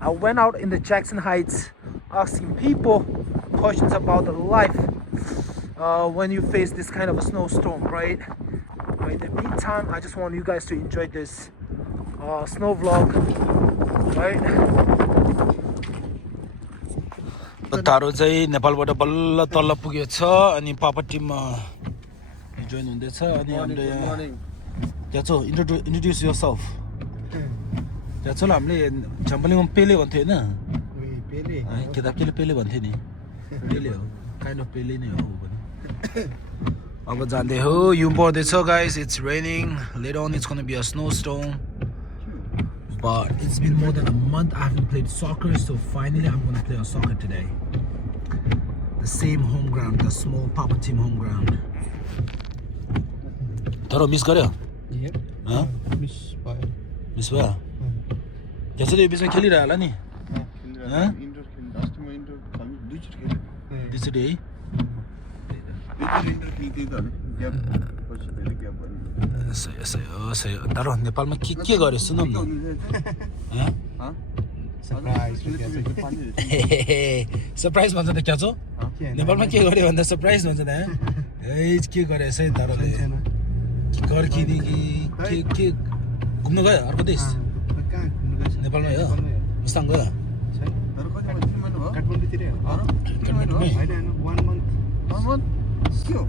I went out in the Jackson Heights asking people questions about the life when you face this kind of a snowstorm, right? In the meantime, I just want you guys to enjoy this snow vlog, right? Daru चाहिँ नेपालबाट बल्ल तल्ल पुगेछ अनि पापा टिममा join हुँदैछ अनि हामीले त्याचो introduce yourself. त्याचो ल हामीले झम्पलिङमा पेले भन्थ्यो हैन पेले केटाकेले पेले भन्थ्यो नि पेले हो काइन्ड अफ पेले नै हो पनि अब जान्दै हो हिउँ पर्दैछ guys. It's raining. Later on it's going to be a snowstorm. But it's been more than a month I haven't played soccer, so finally I'm going to play a soccer today. The same home ground, the small Papa team home ground. Daru miss गर्यो? Yep. Huh? Miss भयो. Miss भयो? त्यसैले यो बिचमा खेलिरह होला नि? खेलिरह. Indoor खेल लास्टमा इन्डोर हामी दुईचोटि खेल्यो. दुईचोटि है? दुईचोटि इन्डोर खेल्दै त ग्याप पछि फेरि ग्याप भयो. सही हो. Daru नेपालमा के गर्यो सुनौ न. सरप्राइज भन्छ त क्या छ? नेपालमा के गर्यो भन्दा सरप्राइज भन्छ त के गरे यसै Daruले घर किने कि घुम्नु गयो अर्को देश? नेपालमै हो? मुस्ताङ गयो? काठमाडौँतिरै हो. काठमाडौँमै? होइन 1 month. 1 month? के हो?